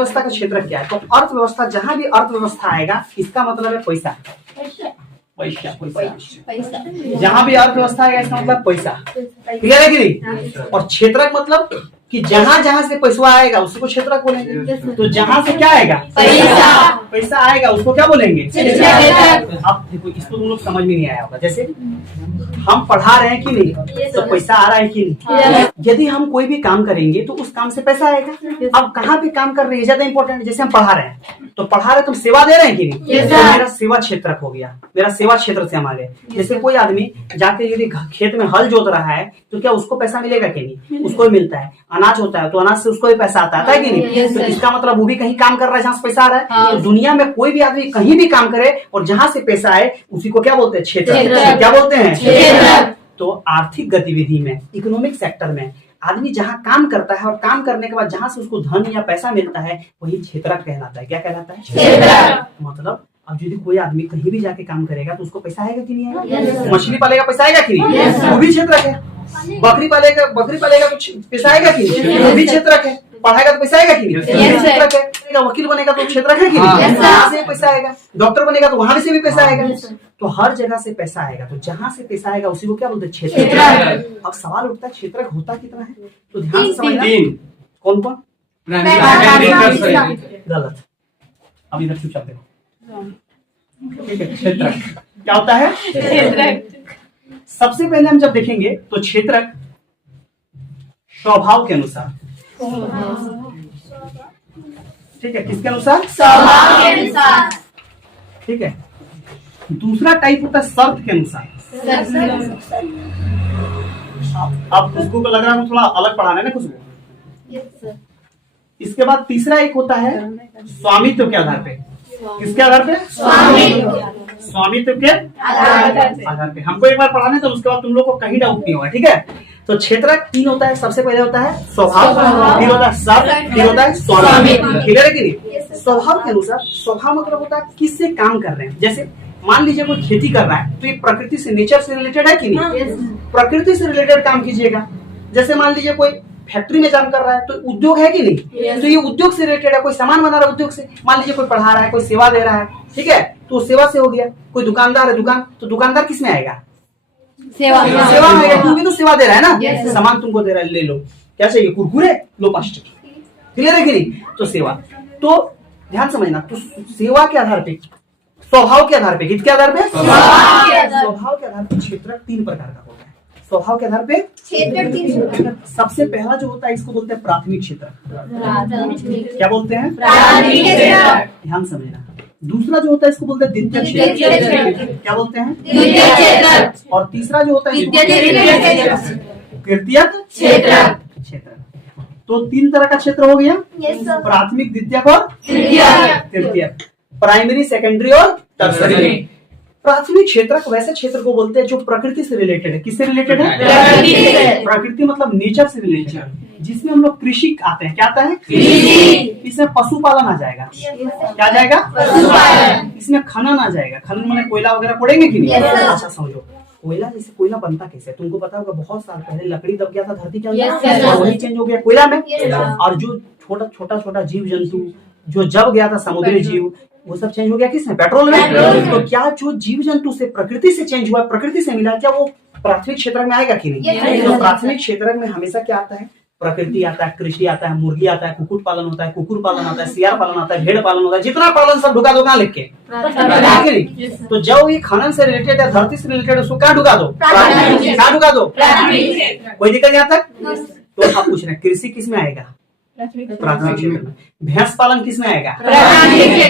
अर्थव्यवस्था का क्षेत्र क्या है? तो अर्थव्यवस्था, जहां भी अर्थव्यवस्था आएगा इसका मतलब है पैसा। पैसा जहां भी अर्थव्यवस्था आएगा इसका मतलब पैसा। क्लियर है कि नहीं? और क्षेत्रक मतलब कि जहां जहां से पैसा आएगा उसको क्षेत्रक बोलेंगे। तो जहां से क्या आएगा? पैसा आएगा उसको क्या बोलेंगे? अब देखो, इसको तुम लोग समझ में नहीं आया होगा। जैसे हम पढ़ा रहे हैं कि नहीं, तो पैसा आ रहा है कि नहीं? यदि हम कोई भी काम करेंगे तो उस काम से पैसा आएगा। अब कहाँ पे काम कर रहे हैं ज्यादा इंपॉर्टेंट है। जैसे हम पढ़ा रहे हैं, तो पढ़ा रहे तुम सेवा दे रहे हैं कि नहीं? तो मेरा सेवा क्षेत्रक हो गया, मेरा सेवा क्षेत्र से हम आ गए। जैसे कोई आदमी जाके यदि खेत में हल जोत रहा है तो क्या उसको पैसा मिलेगा कि नहीं? उसको भी मिलता है। अनाज होता है तो अनाज से उसको भी पैसा आता है कि नहीं? तो इसका मतलब वो भी कहीं काम कर रहा है जहाँ से पैसा आ रहा है। तो दुनिया में कोई भी आदमी कहीं भी काम करे और जहां से पैसा आए उसी को क्या बोलते हैं? क्षेत्र। क्या बोलते हैं? तो आर्थिक गतिविधि में, इकोनॉमिक सेक्टर में आदमी जहां काम करता है और काम करने के बाद जहां से उसको धन या पैसा मिलता है वही क्षेत्रक कहलाता है। क्या कहलाता है? क्षेत्रक। मतलब अब यदि कोई आदमी कहीं भी जाके काम करेगा तो उसको पैसा आएगा कि नहीं आएगा? मछली पालेगा, पैसा आएगा कि नहीं? वो भी क्षेत्रक है। बकरी पालेगा तो पैसा आएगा कि नहीं? वो भी क्षेत्रक है। पढ़ाएगा तो पैसा आएगा कि नहीं? क्षेत्रक है। वकील बनेगा तो क्षेत्रक है कि नहीं? वहां से पैसा आएगा। डॉक्टर बनेगा तो वहां से भी पैसा आएगा। तो हर जगह से पैसा आएगा। तो जहां से पैसा आएगा उसी को क्या बोलते हैं? क्षेत्रक। अब सवाल उठता है क्षेत्रक होता कितना है? तो ध्यान से समझना। कौन कौन? गलत। अब इधर चुपचाप देखो। ठीक है, क्षेत्रक क्या होता है? सबसे पहले हम जब देखेंगे तो क्षेत्रक स्वभाव के अनुसार, ठीक है, किसके अनुसार? स्वभाव के अनुसार। ठीक है। दूसरा टाइप होता है शर्त के अनुसार। अब खुशबू को लग रहा है थोड़ा अलग पढ़ाना है ना खुशबू। इसके बाद तीसरा एक होता है स्वामित्व के आधार पे। किसके आधार पे? स्वामित्व के आधार पे। हमको एक बार पढ़ाना है तो उसके बाद तुम लोग को कहीं डाउट नहीं होगा। ठीक है। तो क्षेत्रक तीन होता है। सबसे पहले होता है स्वभाव, फिर होता है शर्त, फिर होता है स्वामित्व। क्लियर है कि नहीं? स्वभाव के अनुसार, स्वभाव मतलब होता है किससे काम कर रहे हैं। जैसे मान लीजिए कोई खेती कर रहा है तो ये प्रकृति से, नेचर से रिलेटेड है कि नहीं? प्रकृति से रिलेटेड काम कीजिएगा। जैसे मान लीजिए कोई फैक्ट्री में काम कर रहा है तो उद्योग है कि नहीं? तो ये उद्योग से रिलेटेड है। कोई सामान बना रहा है उद्योग से। मान लीजिए कोई पढ़ा रहा है, कोई सेवा दे रहा है, ठीक है, तो सेवा से हो गया। कोई दुकानदार है, दुकान, तो दुकानदार किस में आएगा? सेवा में आएगा। क्योंकि तो सेवा दे रहा है ना। सामान तुमको दे रहा है, ले लो, क्या चाहिए? कुरकुरे लो 5 टकी। क्लियर है कि नहीं? तो सेवा। तो ध्यान समझना, तो सेवा के आधार पे, स्वभाव के आधार पे, किसके आधार पे? स्वभाव के आधार पे क्षेत्रक 3 प्रकार का होता है। स्वभाव के आधार पे क्षेत्रक 3। सबसे पहला जो होता है इसको बोलते हैं प्राथमिक क्षेत्रक। क्या बोलते हैं? प्राथमिक क्षेत्रक। ध्यान समझना। दूसरा जो होता है इसको बोलते हैं द्वितीयक क्षेत्रक। क्या बोलते हैं? द्वितीयक क्षेत्रक। और तीसरा जो होता है तृतीयक क्षेत्रक। तो 3 तरह का क्षेत्र हो गया, प्राथमिक, द्वितीयक और तृतीयक। प्राइमरी, सेकेंडरी और टर्सरी। प्राथमिक क्षेत्रक वैसे क्षेत्र को बोलते हैं जो प्रकृति से रिलेटेड है। किससे रिलेटेड है? प्रकृति मतलब नेचर से रिलेटेड, जिसमें हम लोग कृषि आते हैं। क्या आता है? कृषि। इसमें पशुपालन आ जाएगा। क्या आ जाएगा? पशुपालन। इसमें खनन आ जाएगा। खनन माने कोयला वगैरह पड़ेंगे कि नहीं? अच्छा समझो, कोयला, जैसे कोयला बनता कैसे तुमको पता होगा। बहुत साल पहले लकड़ी दब गया था धरती के अंदर और वही चेंज हो गया कोयला में। और जो छोटा जीव जंतु जो जब गया था, समुद्री जीव, वो सब चेंज हो गया किसमें? पेट्रोल में। तो क्या जो जीव जंतु से प्रकृति से चेंज हुआ, प्रकृति से मिला, क्या वो प्राथमिक क्षेत्र में आएगा कि नहीं? तो प्राथमिक क्षेत्र में हमेशा क्या आता है? प्रकृति आता है, कृषि आता है, मुर्गी आता है, कुकुट पालन होता है, कुकुर पालन आता है, सियार पालन आता है, भेड़ पालन होता है, जितना पालन सब ढुका दो कहाँ लिख के? तो जब ये खनन से रिलेटेड है, धरती से रिलेटेड, उसको कहाँ ढुका दो? कहाँ ढुका दो? कोई दिक्कत यहाँ तक? तो आप पूछ रहे हैं कृषि किस में आएगा? प्राथमिक क्षेत्र में। भैंस पालन किस में आएगा?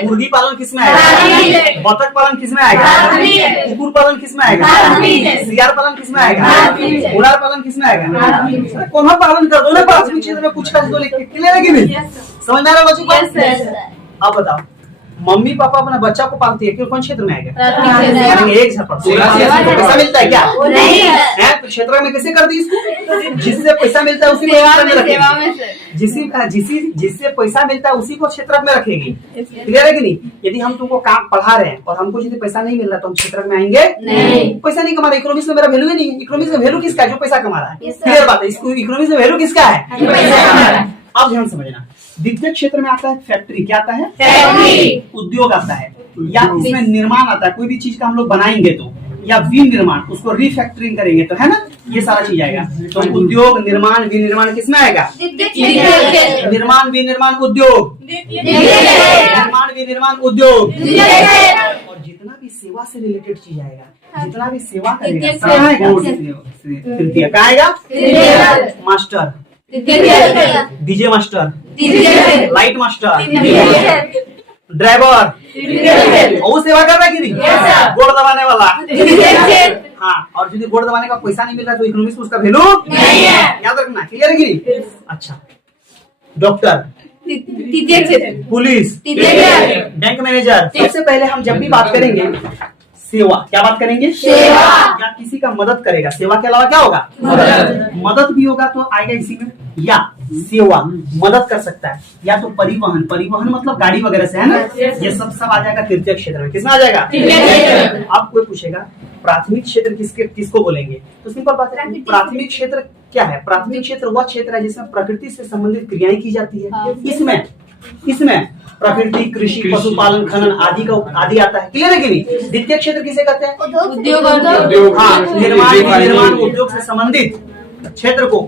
मुर्गी पालन किस में आएगा? बतख पालन किस में आएगा? कुकुर पालन किस में आएगा? सियार पालन किस में आएगा? घोड़ा पालन किस में आएगा? कौन पालन कर दो ना प्राथमिक क्षेत्र में, पूछताछ दो लिख के। क्लियर है कि नहीं? समझ में आ रहा लॉजिक? अब बताओ, मम्मी पापा अपना बच्चा को पालती है, कौन क्षेत्र में आएगा? एक पैसा मिलता है क्या? नहीं है। तो क्षेत्र में कैसे कर दी इसको? जिससे पैसा मिलता है उसी को जिससे पैसा मिलता है उसी को क्षेत्र में रखेगी। क्लियर है कि नहीं? यदि हम तुमको काम पढ़ा रहे हैं और हमको यदि पैसा नहीं मिल रहा तो हम क्षेत्र में आएंगे नहीं। पैसा नहीं कमा रहे, इकोनॉमिक्स में मेरा वैल्यू ही नहीं है। इकोनॉमिक्स में वैल्यू किसका है? जो पैसा कमा रहा है। क्लियर बात है। इकोनॉमिक्स में वैल्यू किसका है? अब ध्यान समझना, द्वितीय क्षेत्र में आता है फैक्ट्री। क्या आता है? फैक्ट्री। उद्योग आता है, या इसमें निर्माण आता है। कोई भी चीज का हम लोग बनाएंगे तो, या विनिर्माण, उसको रिफैक्टरिंग करेंगे तो, है ना, ये सारा चीज आएगा। तो उद्योग, निर्माण, विनिर्माण किसमें आएगा? निर्माण, विनिर्माण, उद्योग, निर्माण, विनिर्माण, उद्योग। और जितना भी सेवा से रिलेटेड चीज आएगा, जितना भी सेवा करेगा, सब आएगा तृतीय। क्या आएगा? Master, DJ master, light master, driver, वो सेवा कर रहा है कि नहीं? गोड़ दबाने वाला। हाँ, और यदि गोड़ दबाने का पैसा नहीं मिल रहा तो इकोनॉमिक्स में उसका वैल्यू नहीं है, याद रखना। क्लियर है कि नहीं? अच्छा, डॉक्टर, पुलिस, बैंक मैनेजर। सबसे पहले हम जब भी बात करेंगे सेवा, क्या बात करेंगे? सेवा। या किसी का मदद करेगा, सेवा के अलावा क्या होगा? मदद भी होगा तो आएगा इसी में। या सेवा मदद कर सकता है, या तो परिवहन, परिवहन मतलब गाड़ी वगैरह से, है ना, ये सब आ जाएगा तृतीय क्षेत्र में। किसमें आ जाएगा? अब कोई पूछेगा प्राथमिक क्षेत्र किसको बोलेंगे, तो सिंपल बात है, प्राथमिक क्षेत्र क्या है? प्राथमिक क्षेत्र वह क्षेत्र है जिसमें प्रकृति से संबंधित क्रियाएं की जाती है। इसमें प्रकृति, कृषि, पशुपालन, खनन आदि आता है। क्लियर है कि नहीं? द्वितीय क्षेत्र किसे कहते हैं? उद्योग। हाँ, निर्माण, उद्योग से संबंधित क्षेत्र को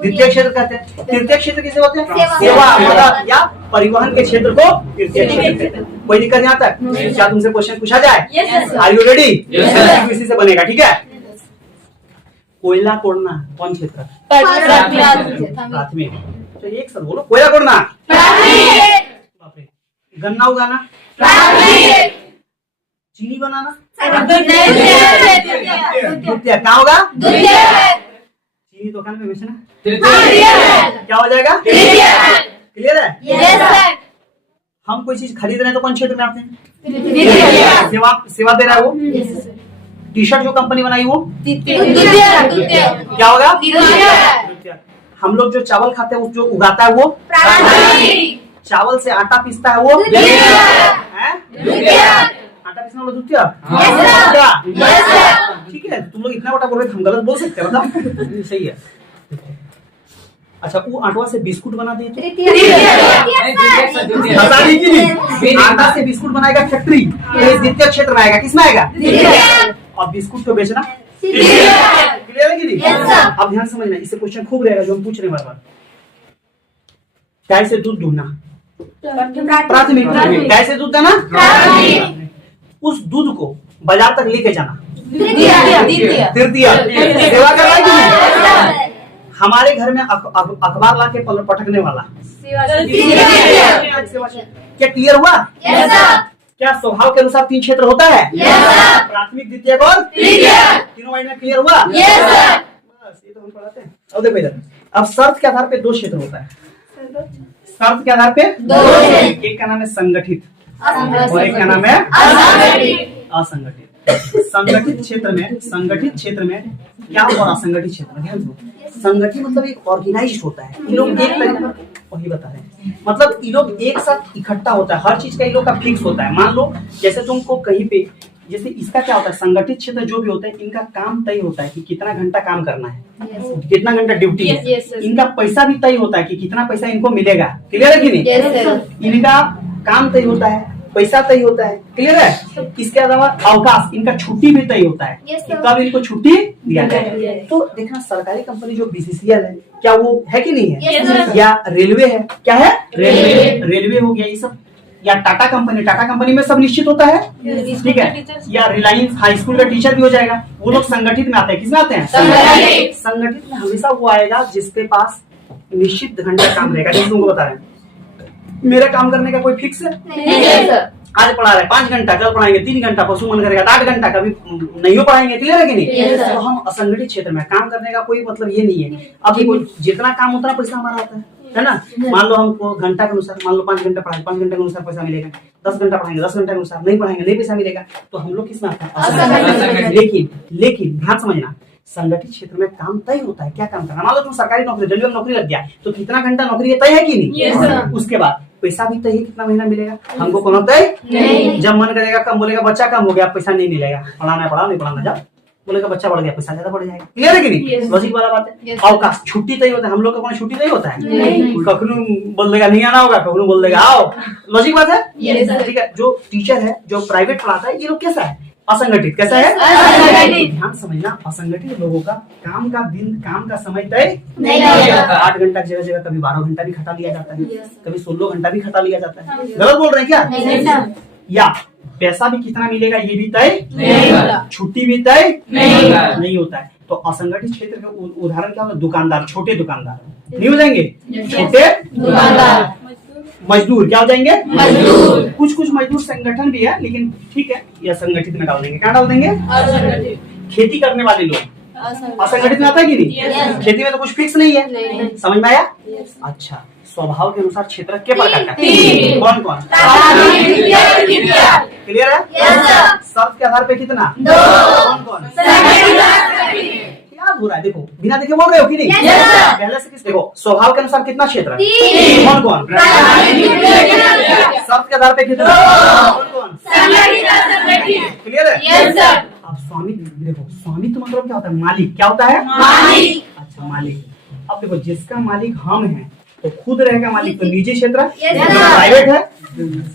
द्वितीय क्षेत्र कहते हैं। तृतीय क्षेत्र किसे होते हैं? सेवा, मदद या परिवहन के क्षेत्र को तृतीय क्षेत्र कहते हैं। कोई दिक्कत यहाँ तक? क्या तुमसे क्वेश्चन पूछा जाए? Are you ready? इसी से बनेगा, ठीक है। कोयला कोड़ना कौन क्षेत्र? प्राथमिक। तो एक साथ बोलो, कोयला कोड़ना, गन्ना उगाना, चीनी बनाना, क्या होगा? चीनी दुकान में बेचना, क्या हो जाएगा? क्लियर है? हम कोई चीज खरीद रहे हैं तो कौन क्षेत्र में आते हैं? सेवा दे रहा है वो। टी शर्ट जो कंपनी बनाई वो क्या होगा? हम लोग जो चावल खाते हैं, जो उगाता है वो, चावल से आटा पीसता है वो, आटा पीसना वाला द्वितीय। ठीक है, तुम लोग इतना बड़ा बोल रहे, हम गलत बोल सकते हैं, मतलब सही है। अच्छा, वो आटवा से बिस्कुट बना दिए आटा से बिस्कुट बनाएगा फैक्ट्री, द्वितीय क्षेत्र में आएगा। किसमें आएगा? और बिस्कुट को बेचना। क्लियर है कि नहीं? अब ध्यान समझना, इससे क्वेश्चन खूब रहेगा जो हम पूछ रहे हैं बार बार। गाय से दूध दूहना प्राथमिक। गाय से दूध देना, उस दूध को बाजार तक लेके जाना तृतीय। सेवा कर रहा है कि नहीं? हमारे घर में अखबार ला के पटकने वाला क्या? क्लियर हुआ? क्या स्वभाव के अनुसार 3 क्षेत्र होता है? प्राथमिक, द्वितीय और तीनों वाइड में क्लियर हुआ? बस ये तो हम पढ़ाते हैं। अब देखो इधर, अब शर्त के आधार पे 2 क्षेत्र होता है। शर्त के आधार पे 2, एक का नाम है संगठित और एक का नाम है असंगठित। संगठित क्षेत्र में क्या और असंगठित क्षेत्र में ध्यान दो। संगठित मतलब एक ऑर्गेनाइज्ड होता है, ये लोग एक तरीके वही बता रहे हैं, मतलब ये लोग एक साथ इकट्ठा होता है, हर चीज का ये लोग का फिक्स होता है। मान लो जैसे तुमको कहीं पे, जैसे इसका क्या होता है, संगठित क्षेत्र जो भी होता है, इनका काम तय होता है कि कितना घंटा काम करना है, कितना घंटा ड्यूटी है। इनका पैसा भी तय होता है कि कितना पैसा इनको मिलेगा। क्लियर है कि नहीं? इनका काम तय होता है, पैसा तय होता है। क्लियर है? इसके अलावा अवकाश, इनका छुट्टी भी तय होता है कि कब इनको छुट्टी दिया जाए। तो देखना, सरकारी कंपनी जो बीसीसीएल है, क्या वो है कि नहीं है? या रेलवे है, क्या है? रेलवे हो गया ये सब। या टाटा कंपनी में सब निश्चित होता है, ठीक है। या रिलायंस, हाई स्कूल का टीचर भी हो जाएगा। वो लोग संगठित में आते हैं। किसमें आते हैं? संगठित में हमेशा वो आएगा जिसके पास निश्चित घंटा काम रहेगा। जैसे तुमको बता रहे हैं, मेरे काम करने का कोई फिक्स है नहीं। आज पढ़ा रहे 5 घंटा, कल पढ़ाएंगे 3 घंटा, परसों मन करेगा 8 घंटा, कभी नहीं हो पाएंगे। क्लियर है कि नहीं? तो हम असंगठित क्षेत्र में काम करने का कोई मतलब ये नहीं है। अब जितना काम उतना पैसा हमारा आता है ना। मान लो हमको घंटा के अनुसार, मान लो 5 घंटा पढ़ाएंगे, 5 घंटे के अनुसार पैसा मिलेगा। 10 घंटा पढ़ाएंगे, 10 घंटे के अनुसार, नहीं पढ़ाएंगे नहीं पैसा मिलेगा। तो हम लोग किसमें आते हैं? लेकिन ध्यान समझना, संगठित क्षेत्र में काम तय होता है क्या काम करना। मान लो तुम सरकारी नौकरी, रेलवे में नौकरी लग गया, तो कितना घंटा नौकरी तय है कि नहीं? उसके बाद पैसा भी तय है, कितना महीना मिलेगा हमको कोनो तय नहीं। जब मन करेगा कम बोलेगा, बच्चा कम हो गया पैसा नहीं मिलेगा, पढ़ाना है पढ़ाओ, नहीं पढ़ाना जाओ, बोलेगा बच्चा बढ़ गया पैसा ज्यादा बढ़ जाएगा। क्लियर है कि नहीं? लॉजिक वाला बात है। अवकाश छुट्टी तय होता है, हम लोग का छुट्टी नहीं होता है, कखनू बोल देगा नहीं आना होगा, कखनू बोल देगा आओ। लॉजिक बात है, ठीक है। जो टीचर है, जो प्राइवेट पढ़ाता है, ये लोग कैसा है? असंगठित। कैसा है? असंगठित। ध्यान समझना, असंगठित लोगों का काम का दिन, काम का समय तय नहीं होता। 8 घंटा जगह जगह कभी 12 घंटा भी खटा लिया जाता है, कभी 16 घंटा भी खटा लिया जाता है। गलत बोल रहे हैं क्या? या पैसा भी कितना मिलेगा ये भी तय नहीं होता, छुट्टी भी तय नहीं होता है। तो असंगठित क्षेत्र का उदाहरण क्या होता है? दुकानदार, छोटे दुकानदार नहीं हो जाएंगे? छोटे दुकानदार। मजदूर क्या हो जाएंगे? मजदूर। कुछ कुछ मजदूर संगठन भी है, लेकिन ठीक है, यह संगठित में डाल देंगे। क्या डाल देंगे? खेती करने वाले लोग असंगठित में आता है कि नहीं? खेती में तो कुछ फिक्स नहीं है। समझ में आया? अच्छा, स्वभाव के अनुसार क्षेत्र के प्रकार का कौन कौन? क्लियर है? शर्त के आधार पे कितना? कौन कौन? क्या बुरा है? देखो बिना देखे बोल रहे हो कि नहीं? पहले से किस देखो, स्वभाव के अनुसार कितना क्षेत्र? कौन कौन? शर्त के आधार पे कितना? कौन कौन? क्लियर है? अब स्वामित्व देखो, स्वामित्व मतलब क्या होता है? मालिक। क्या होता है? मालिक। अच्छा, मालिक। अब देखो, जिसका मालिक हम हैं तो खुद रहेगा मालिक, तो निजी क्षेत्र। प्राइवेट है,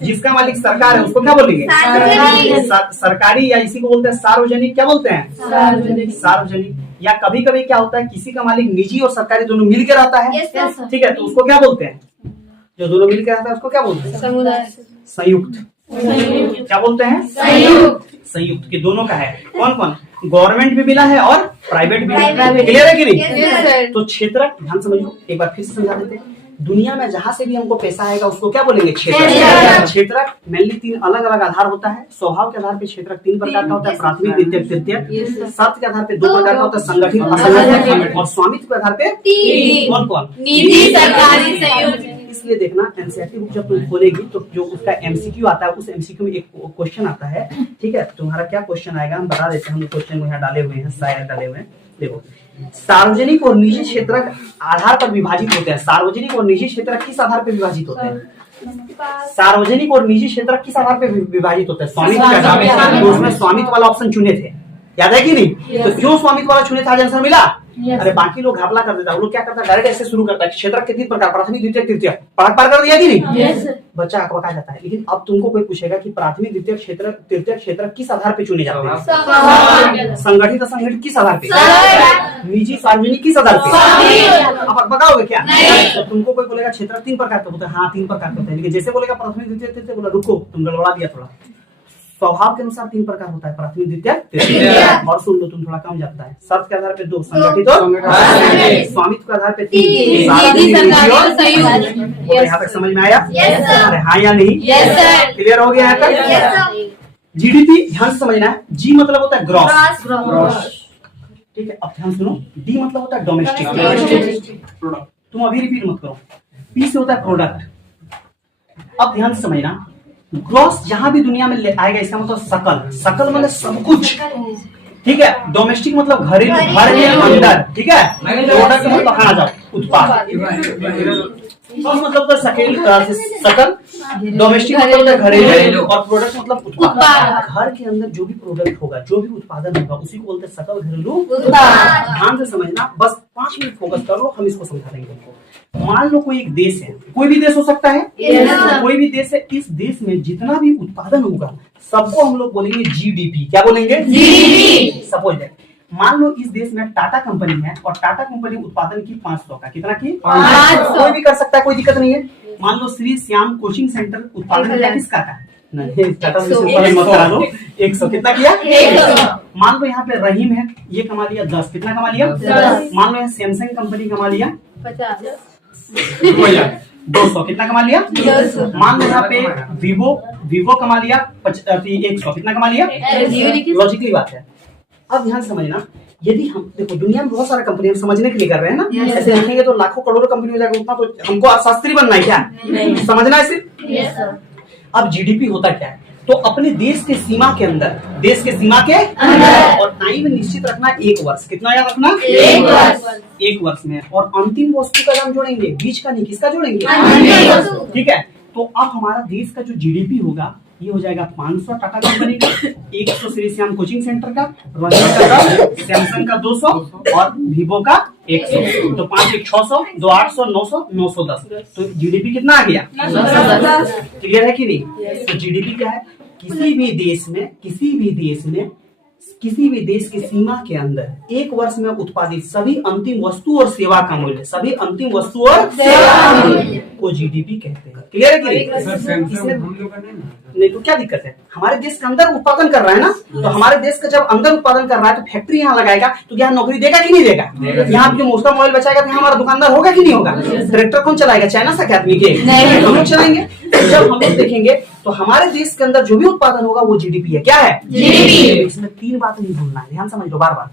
जिसका मालिक सरकार है उसको क्या बोलेंगे? सरकारी, या इसी को बोलते हैं सार्वजनिक। क्या बोलते हैं? सार्वजनिक। या कभी कभी क्या होता है, किसी का मालिक निजी और सरकारी दोनों मिलकर रहता है, ठीक है, तो उसको क्या बोलते हैं? जो दोनों मिलकर रहता है उसको क्या बोलते हैं? समुदाय। संयुक्त। क्या बोलते हैं? संयुक्त। संयुक्त के दोनों का है। कौन कौन? गवर्नमेंट भी मिला है और प्राइवेट भी। क्लियर है कि नहीं? तो क्षेत्र ध्यान समझो, एक बार फिर से समझा देते हैं। दुनिया में जहां से भी हमको पैसा आएगा उसको क्या बोलेंगे? क्षेत्र। क्षेत्र मेनली 3 अलग अलग आधार होता है। स्वभाव के आधार पे क्षेत्र 3 प्रकार का होता है, प्राथमिक, द्वितीयक, तृतीयक। शर्त के आधार पे 2 प्रकार का होता है, संगठित, असंगठित। और स्वामित्व के आधार पे कौन कौन? निजी, सरकारी, संयुक्त। इसलिए देखना, एनसीईआरटी बुक जब तुम खोलेगी तो जो उसका एमसीक्यू आता है, उस एमसीक्यू में एक क्वेश्चन आता है, ठीक है। तुम्हारा क्या क्वेश्चन आएगा हम बता देते हैं। हम क्वेश्चन को यहाँ डाले हुए हैं, शायद डाले हुए हैं। देखो, सार्वजनिक और निजी क्षेत्र आधार पर विभाजित होते हैं। सार्वजनिक और निजी क्षेत्र किस आधार पर विभाजित होते हैं? सार्वजनिक और निजी क्षेत्र किस आधार पर विभाजित होते हैं? स्वामित्व के आधार पर। तो उसमें स्वामित्व वाला ऑप्शन चुने थे, याद है कि नहीं? तो क्यों स्वामित्व वाला चुने थे, आज आंसर मिला। अरे बाकी लोग घपला कर देता है, वो लोग क्या करता है, डायरेक्ट ऐसे शुरू करता है, क्षेत्र के 3 प्रकार, प्राथमिक, द्वितीयक, तृतीयक। पार कर दिया कि नहीं? बच्चा अकबका जाता है। लेकिन अब तुमको कोई पूछेगा कि प्राथमिक, द्वितीयक क्षेत्र, तृतीयक क्षेत्र किस आधार पे चुने जाते हैं? संगठित, असंगठित किस आधार पे? निजी, सार्वजनिक किस आधार पे? अब बताओगे क्या? तो तुमको कोई बोलेगा क्षेत्र 3 प्रकार का होता है, हाँ 3 प्रकार का होता है, लेकिन जैसे बोलेगा प्राथमिक, द्वितीयक, तृतीयक, बोला रुको तुम गड़बड़ा दिया थोड़ा। स्वभाव के अनुसार 3 प्रकार होता है, प्राथमिक, द्वितीयक, तृतीयक। और सुन लो, तुम थोड़ा कम जाता है। शर्त के आधार पे 2, संगठित और स्वामित्व के आधार पे 3, यहाँ तक समझ में आया? हाँ या नहीं? क्लियर हो गया यहाँ तक? जीडीपी ध्यान से समझना है। जी मतलब होता है ग्रॉस, ठीक है। अब ध्यान सुनो, डी मतलब होता है डोमेस्टिक प्रोडक्ट। तुम अभी रिपीट मत करो। पी से होता है प्रोडक्ट। अब ध्यान से समझना, ग्रॉस जहां भी दुनिया में आएगा इसका मतलब सकल। सकल मतलब सब कुछ, ठीक है। डोमेस्टिक मतलब घरेलू, घर के अंदर, ठीक है। प्रोडक्ट मतलब कहाँ जाओ, उत्पाद। मतलब तो सकल, डोमेस्टिक मतलब घरेलू, और प्रोडक्ट मतलब उत्पाद। घर के अंदर जो भी प्रोडक्ट होगा, जो भी उत्पादन होगा, उसी को बोलते हैं सकल घरेलू उत्पाद। ध्यान से समझना, बस 5 मिनट फोकस कर लो, हम इसको समझा देंगे तुमको। मान लो कोई एक देश है, कोई भी देश हो सकता है, कोई भी देश है। इस देश में जितना भी उत्पादन होगा सबको हम लोग बोलेंगे जीडीपी। क्या बोलेंगे? जीडीपी। सपोज दैट, मान लो इस देश में टाटा कंपनी है और टाटा कंपनी उत्पादन की 500 का, कितना की? 500। कोई भी कर सकता है, कोई दिक्कत नहीं है। मान लो श्री श्याम कोचिंग सेंटर उत्पादन किया किसका था? टाटा से उत्पादन मत करा लो। 100 कितना किया? 100। मान लो यहाँ पे रहीम है, ये कमा लिया 10, कितना कमा लिया? 10। मान लो यहाँ सैमसंग कंपनी कमा लिया 50, 200, कितना कमा लिया? 200। मान लो यहाँ पे वीवो कमा लिया 100, कितना कमा लिया? लॉजिकली बात है। अब ध्यान समझना, यदि हम देखो दुनिया में बहुत सारा कंपनी हम समझने के लिए कर रहे हैं ना, ऐसे लिखेंगे तो लाखों करोड़ों कंपनी हो जाएगा। उतना तो हमको शास्त्री बनना है क्या? समझना है सिर्फ। अब जीडीपी होता क्या है? तो अपने देश के सीमा के अंदर, देश के सीमा के अंदर, और टाइम निश्चित रखना 1 वर्ष। कितना याद रखना? 1 वर्ष। 1 वर्ष में, और अंतिम वस्तु का दाम जोड़ेंगे, बीच का नहीं, किसका जोड़ेंगे? ठीक है। तो अब हमारा देश का जो जीडीपी होगा ये हो जाएगा 500 टाटा कंपनी का, 100 श्री श्याम कोचिंग सेंटर का, रॉयल का 10, सैमसंग का 200 और वीवो का 100। तो 5 1 600, 2 800, 900, 910। तो जीडीपी कितना आ गया? क्लियर है कि नहीं? तो जीडीपी क्या है? किसी भी देश की सीमा के अंदर एक वर्ष में उत्पादित सभी अंतिम वस्तु और सेवा का मूल्य, सभी अंतिम वस्तु और सेवा को जीडीपी कहते हैं। क्लियर है कि नहीं? नहीं तो क्या दिक्कत है? हमारे देश के अंदर उत्पादन कर रहा है ना, तो हमारे देश का जब अंदर उत्पादन कर रहा है तो फैक्ट्री यहाँ लगाएगा तो यहाँ नौकरी देगा कि नहीं देगा? यहाँ जो मोस्टर मोबाइल बचाएगा तो हमारा दुकानदार होगा कि नहीं होगा? ट्रैक्टर कौन चलाएगा? चाइना से क्या आदमी के हम लोग चलाएंगे? जब हम लोग देखेंगे तो हमारे देश के अंदर जो भी उत्पादन होगा वो जीडीपी है। क्या है? जीडीपी। इसमें 3 बात नहीं भूलना है, ध्यान समझ लो बार बार।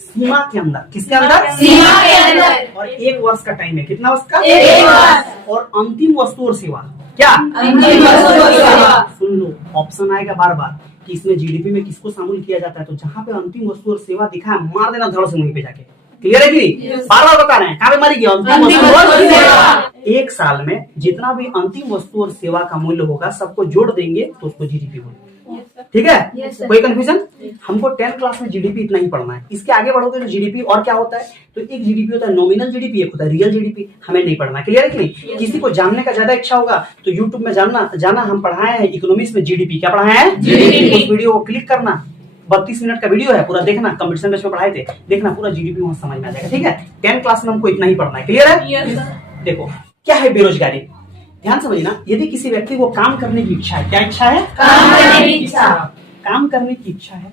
सीमा के अंदर, किसके अंदर? सीमा के अंदर। और 1 वर्ष का टाइम है, कितना वर्ष का? 1 वर्ष। और अंतिम वस्तु और सेवा, क्या? अंतिम वस्तु और सेवा। सुन लो, ऑप्शन आएगा बार बार कि इसमें जीडीपी में किसको शामिल किया जाता है, तो जहां पे अंतिम वस्तु और सेवा दिखा है मार देना धड़ से वहीं पे जाके। क्लियर है कि नहीं? बार बार बता रहे हैं, कहाँ पे मारी गया? अंतिम वस्तु और सेवा। 1 साल में जितना भी अंतिम वस्तु और सेवा का मूल्य होगा सबको जोड़ देंगे तो उसको जीडीपी बोलेंगे। ठीक है? कोई कंफ्यूजन? हमको 10th क्लास में जीडीपी इतना ही पढ़ना है। इसके आगे बढ़ोगे तो जीडीपी और क्या होता है, तो एक जीडीपी होता है नॉमिनल जीडीपी, एक होता है रियल जीडीपी। हमें नहीं पढ़ना। क्लियर है कि नहीं? किसी को जानने का ज्यादा इच्छा होगा तो यूट्यूब में जाना हम पढ़ाए हैं इकोनॉमिक्स में जीडीपी। क्या पढ़ाए हैं? उस वीडियो को क्लिक करना, 32 मिनट का वीडियो है, पूरा देखना। कंपटीशन बेस में पढ़ाए थे, देखना पूरा जीडीपी वहां समझ में आ जाएगा। ठीक है? 10th क्लास में हमको इतना ही पढ़ना है। क्लियर है? देखो क्या है बेरोजगारी, ध्यान समझना। यदि किसी व्यक्ति को काम करने की इच्छा है, क्या इच्छा है? काम करने की इच्छा। काम करने की इच्छा है,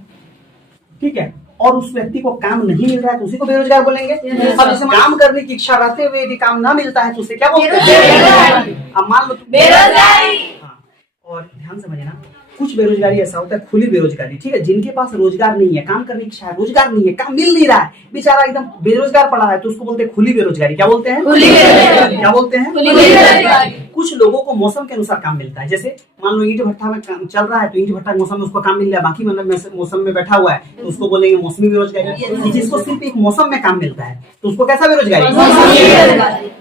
ठीक है, और उस व्यक्ति को काम नहीं मिल रहा है तो उसी को बेरोजगार बोलेंगे। अब जैसे काम करने की इच्छा रहते हुए यदि काम ना मिलता है तो उसे क्या बोलते हैं? अब मान लो बेरोजगारी। हाँ, और ध्यान समझना, कुछ बेरोजगारी ऐसा होता है खुली बेरोजगारी, ठीक है, जिनके पास रोजगार नहीं है, काम करने की इच्छा है, रोजगार नहीं है, काम मिल नहीं रहा है, बेचारा एकदम बेरोजगार पड़ा है, तो उसको बोलते हैं खुली बेरोजगारी। क्या बोलते हैं? खुली बेरोजगारी। क्या बोलते हैं? खुली बेरोजगारी। कुछ लोगों को मौसम के अनुसार काम मिलता है, जैसे मान लो ईंट भट्टा में काम चल रहा है तो ईंट भट्टा के मौसम में उसको काम मिल रहा है, बाकी मतलब मौसम में बैठा हुआ है तो उसको बोलेंगे मौसमी बेरोजगारी। जिसको सिर्फ एक मौसम में काम मिलता है तो उसको कैसा बेरोजगारी?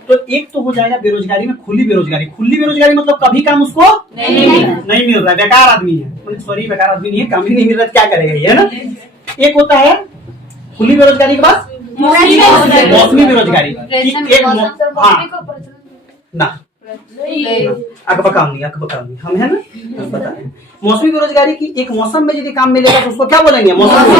तो एक तो हो जाएगा बेरोजगारी में खुली बेरोजगारी। खुली बेरोजगारी मतलब कभी काम उसको नहीं मिल रहा है, बेकार आदमी है, सॉरी बेकार आदमी नहीं है, काम ही नहीं मिल रहा, क्या करेगा ये, है ना? एक होता है खुली बेरोजगारी के बाद मौसमी बेरोजगारी। ना अकबकाम नहीं, हम है ना बता रहे हैं। मौसमी बेरोजगारी की एक मौसम में यदि काम मिलेगा तो उसको क्या बोलेंगे? मौसम।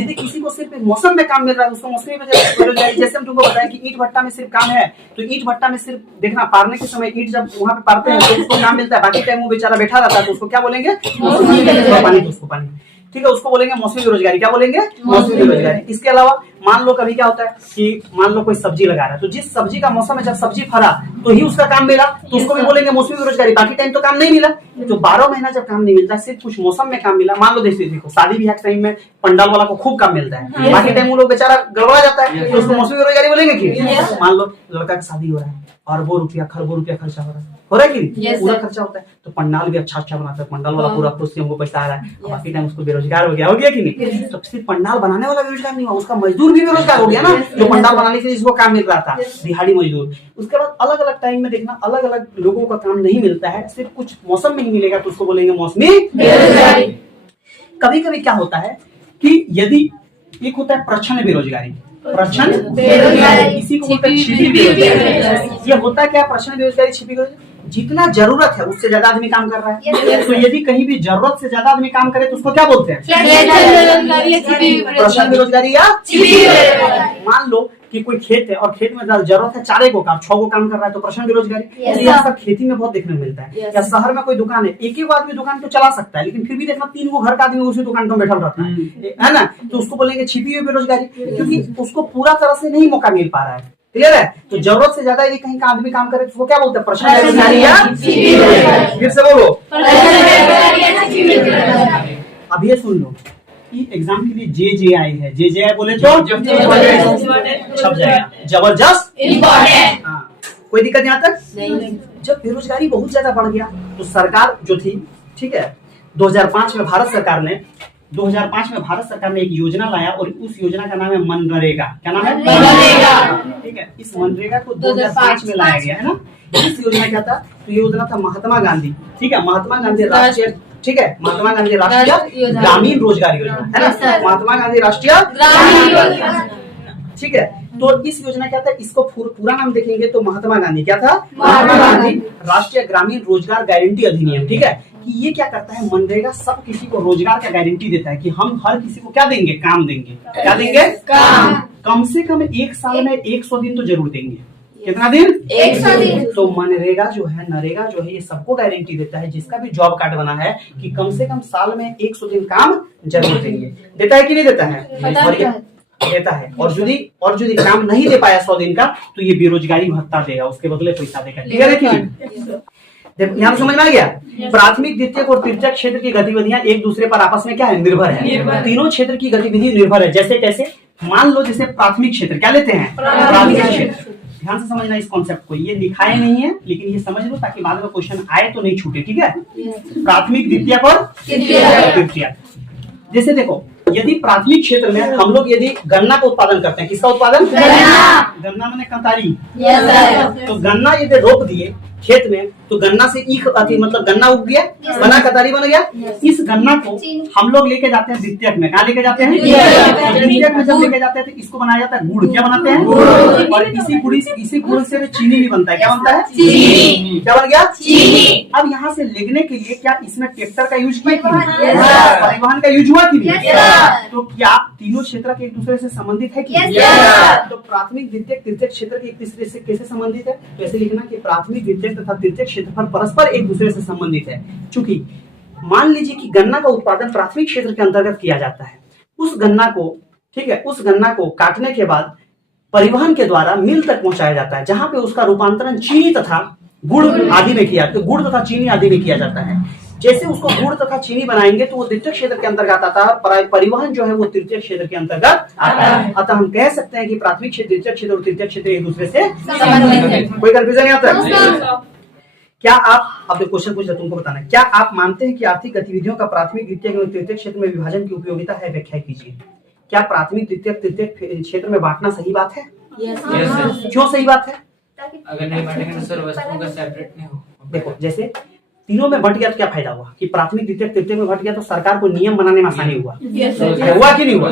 यदि किसी को सिर्फ एक मौसम में काम मिल रहा है तो उसको मौसमी बेरोजगारी। जैसे हम तुमको बताया कि ईंट भट्टा में सिर्फ काम है तो ईंट भट्टा में सिर्फ देखना, पारने के समय ईंट जब वहां पे पारते हैं तो उसको काम मिलता है, बाकी टाइम वो बेचारा बैठा रहता है तो उसको क्या बोलेंगे? पानी, तो उसको पानी, ठीक है, उसको बोलेंगे मौसमी बेरोजगारी। क्या बोलेंगे? मौसमी बेरोजगारी। इसके अलावा मान लो कभी क्या होता है कि मान लो कोई सब्जी लगा रहा है तो जिस सब्जी का मौसम है जब सब्जी फरा तो ही उसका काम मिला तो उसको भी बोलेंगे मौसमी बेरोजगारी, बाकी टाइम तो काम नहीं मिला। तो 12 महीना जब काम नहीं मिलता, सिर्फ कुछ मौसम में काम मिला, मान लो देखो शादी ब्याह के टाइम में पंडाल वाला को खूब काम मिलता है, बाकी टाइम वो लोग बेचारा गड़बड़ा जाता है तो उसको मौसमी बेरोजगारी बोलेंगे कि मान लो लड़का की शादी हो रहा है, अरबों रुपया खरबों रुपया खर्चा हो रहा है कि पूरा खर्चा होता है, तो पंडाल भी अच्छा बनाता है, पंडाल वाला पूरा खुश हमको पैसा आ रहा है, बाकी टाइम उसको बेरोजगार हो गया कि नहीं? तो सिर्फ पंडाल बनाने वाला बेरोजगार नहीं हुआ, उसका मजदूर भी बेरोजगार हो गया ना, जो पंडाल बनाने के लिए जिसको काम मिल रहा था, दिहाड़ी मजदूर। उसके बाद अलग अलग टाइम में देखना अलग अलग लोगों का काम नहीं मिलता है, सिर्फ कुछ मौसम में ही मिलेगा तो उसको बोलेंगे मौसमी बेरोजगारी। कभी कभी क्या होता है कि यदि एक होता है प्रच्छन्न बेरोजगारी, प्रच्छन्न बेरोजगारी, इसी को बोलते हैं छिपी बेरोजगारी। ये होता क्या प्रच्छन्न बेरोजगारी, छिपी बेरोजगारी? जितना जरूरत है उससे ज्यादा आदमी काम कर रहा है, तो यदि कहीं भी जरूरत से ज्यादा आदमी काम करे तो उसको क्या बोलते हैं? प्रच्छन्न बेरोजगारी या छिपी बेरोजगारी। मान लो कि कोई खेत है और खेत में जरूरत है 4 को काम, 6 को काम कर रहा है तो प्रच्छन्न बेरोजगारी। यह सब खेती में बहुत देखने को मिलता है। या शहर में कोई दुकान है, एक ही आदमी दुकान तो चला सकता है लेकिन फिर भी देखना 3 घर का आदमी उसी दुकान पर बैठा रहता है ना, तो उसको बोलेंगे छिपी हुई बेरोजगारी, क्योंकि उसको पूरा तरह से नहीं मौका मिल पा रहा है। क्लियर है? तो जरूरत से ज्यादा यदि कहीं का आदमी काम करे तो उसको क्या बोलते हैं? प्रच्छन्न बेरोजगारी या छिपी बेरोजगारी। फिर से बोलो, अब ये सुन लो, एग्जाम के लिए JJI है, JJI बोले तो छप जाएगा, जबरदस्त इंपॉर्टेंट। हाँ, कोई दिक्कत यहाँ तक नहीं। जब बेरोजगारी बहुत ज्यादा बढ़ गया तो सरकार जो थी, ठीक है, 2005 में भारत सरकार ने 2005 में भारत सरकार ने एक योजना लाया और उस योजना का नाम है मनरेगा। क्या नाम है? मनरेगा। ठीक है, इस मनरेगा को 2005 में लाया गया है ना। इस योजना क्या था? तो ये योजना था महात्मा गांधी, ठीक है, महात्मा गांधी राष्ट्रीय, ठीक है, महात्मा गांधी राष्ट्रीय ग्रामीण रोजगार योजना, है ना, महात्मा गांधी राष्ट्रीय ग्रामीण योजना, ठीक है। तो इस योजना क्या था? इसको पूरा नाम देखेंगे तो महात्मा गांधी क्या था? महात्मा गांधी राष्ट्रीय ग्रामीण रोजगार गारंटी अधिनियम, ठीक है। कि ये क्या करता है? मनरेगा सब किसी को रोजगार का गारंटी देता है कि हम हर किसी को क्या देंगे? काम देंगे। क्या देंगे? काम। कम से कम एक साल में 100 दिन तो जरूर देंगे। कितना दिन? 100 दिन। तो मनरेगा जो है, नरेगा जो है, ये सबको गारंटी देता है, जिसका भी जॉब कार्ड बना है, कि कम से कम साल में 100 दिन काम जरूर देंगे। देता है कि नहीं देता है? और ये देता है। और यदि काम नहीं दे पाया 100 दिन का, तो ये बेरोजगारी भत्ता देगा, उसके बदले पैसा देगा। क्लियर है कि नहीं? देखो यहाँ समझ में आ गया। प्राथमिक, द्वितीयक और तृतीयक क्षेत्र की गतिविधियां एक दूसरे पर आपस में क्या है? निर्भर है। तीनों क्षेत्र की गतिविधि निर्भर है। जैसे कैसे? मान लो जैसे प्राथमिक क्षेत्र, क्या लेते हैं? प्राथमिक क्षेत्र। ध्यान से समझना इस कॉन्सेप्ट को, ये लिखाए नहीं है लेकिन ये समझ लो ताकि बाद में क्वेश्चन आए तो नहीं छूटे, ठीक है। प्राथमिक, द्वितीयक और तृतीयक। जैसे देखो, यदि प्राथमिक क्षेत्र में हम लोग यदि गन्ना का उत्पादन करते हैं, किसका उत्पादन? गन्ना मैंने कतारी। तो गन्ना यदि रोप दिए खेत में, तो गन्ना से ईख मतलब गन्ना उग गया, बना कतारी बन गया। इस गन्ना को हम लोग लेके जाते हैं द्वितीयक में। कहाँ लेके जाते हैं? द्वितीयक में जब लेके जाते हैं तो इसको बनाया जाता है गुड़। क्या बनाते हैं? और इसी गुड़ से चीनी भी बनता है। क्या बनता है? चीनी। क्या बन गया? चीनी। अब यहाँ से लेने के लिए क्या इसमें ट्रैक्टर का यूज किया? परिवहन का यूज हुआ कि नहीं? तो क्या तीनों क्षेत्र एक दूसरे से संबंधित है कि? तो प्राथमिक, द्वितीयक, तृतीयक क्षेत्र एक दूसरे से कैसे संबंधित है? तो ऐसे लिखना कि प्राथमिक, द्वितीयक तथा तृतीयक क्षेत्रफल परस्पर एक दूसरे से संबंधित है। चूंकि मान लीजिए कि गन्ना का उत्पादन प्राथमिक क्षेत्र के अंतर्गत किया जाता है, उस गन्ना को, ठीक है, उस गन्ना को काटने के बाद परिवहन के द्वारा मिल तक पहुंचाया जाता है, जहां पे उसका रूपांतरण चीनी तथा गुड़ आदि में किया, तो गुड़ तथा चीनी आदि में किया जाता है। जैसे उसको गुड़ तथा चीनी बनाएंगे तो वो द्वितीय क्षेत्र के अंतर्गत आता है, परिवहन जो है वो तृतीय क्षेत्र के अंतर्गत आता है। अतः हम कह सकते हैं कि प्राथमिक क्षेत्र, द्वितीय क्षेत्र और तृतीय क्षेत्र एक दूसरे से संबंधित है। कोई कंफ्यूजन नहीं आता? क्या आप, अब क्वेश्चन पूछ रहे तुमको बताना है, क्या आप मानते हैं कि आर्थिक गतिविधियों का प्राथमिक, द्वितीय और तृतीय क्षेत्र में विभाजन की उपयोगिता है? व्याख्या कीजिए। क्या प्राथमिक, द्वितीय, तृतीय क्षेत्र में बांटना सही बात है? क्यों सही बात है? अगर नहीं बांटेंगे तो सर वस्तुओं का सेपरेट नहीं हो। देखो, जैसे तीनों में बंट गया तो क्या फायदा हुआ? कि प्राथमिक, द्वितीय, तृतीय में बंट गया तो सरकार को नियम बनाने में आसानी हुआ। हुआ कि नहीं हुआ?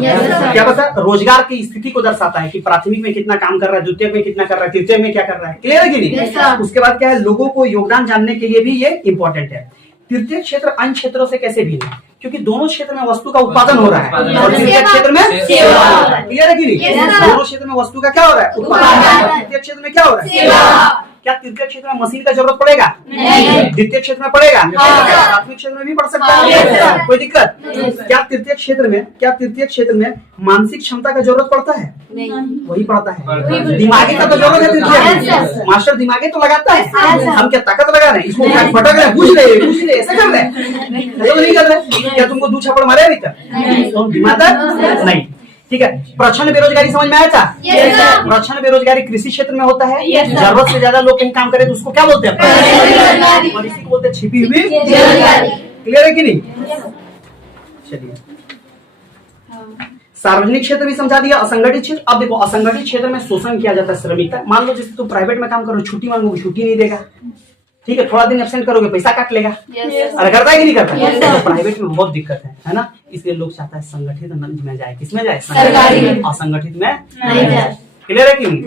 क्या पता रोजगार की स्थिति को दर्शाता है कि प्राथमिक में कितना काम कर रहा है, द्वितीय में कितना कर रहा है, तृतीय में क्या कर रहा है। क्लियर है कि नहीं? उसके बाद क्या है, लोगों को योगदान जानने के लिए भी ये इंपॉर्टेंट है। तृतीय क्षेत्र अन्य क्षेत्रों से कैसे भिन्न है? क्योंकि दोनों क्षेत्र में वस्तु का उत्पादन हो रहा है और तृतीय क्षेत्र में सेवा हो रहा है। क्लियर है कि नहीं? दोनों क्षेत्र में वस्तु का क्या हो रहा है? उत्पादन। तृतीय क्षेत्र में क्या हो रहा है? क्या तृतीय क्षेत्र में मशीन का जरूरत पड़ेगा? द्वितीय क्षेत्र में पड़ेगा? प्राथमिक क्षेत्र में भी पड़ सकता है, कोई दिक्कत? क्या तृतीय क्षेत्र में मानसिक क्षमता का जरूरत पड़ता है? वही पड़ता है। दिमागी का तो जरूरत है तृतीय। मास्टर दिमागी तो लगाता है, हम क्या ताकत लगा रहे हैं? इसको भटक रहे, पूछ रहे, ऐसा कर रहे हैं, तो नहीं कर रहे। क्या तुमको 2 छप्पड़ मारे अभी तक? तो दिमाग नहीं, ठीक है। प्रच्छन्न बेरोजगारी समझ में आया था? प्रच्छन्न बेरोजगारी कृषि क्षेत्र में होता है। जरूरत से ज्यादा लोग कहीं काम करें तो उसको क्या बोलते हैं? और इसी को बोलते हैं छिपी हुई बेरोजगारी। क्लियर है कि नहीं? चलिए, सार्वजनिक क्षेत्र भी समझा दिया, असंगठित क्षेत्र। अब देखो, असंगठित क्षेत्र में शोषण किया जाता है श्रमिक का। मान लो जैसे तुम प्राइवेट में काम करो, छुट्टी मांगोगे, छुट्टी नहीं देगा, ठीक है। थोड़ा दिन एब्सेंट करोगे, पैसा काट लेगा। अरे करता है कि नहीं करता? तो प्राइवेट में बहुत दिक्कत है ना। इसलिए लोग चाहता है संगठित में जाए। किसमें जाए? सरकारी। असंगठित में नहीं जाए। क्लियर है कि नहीं?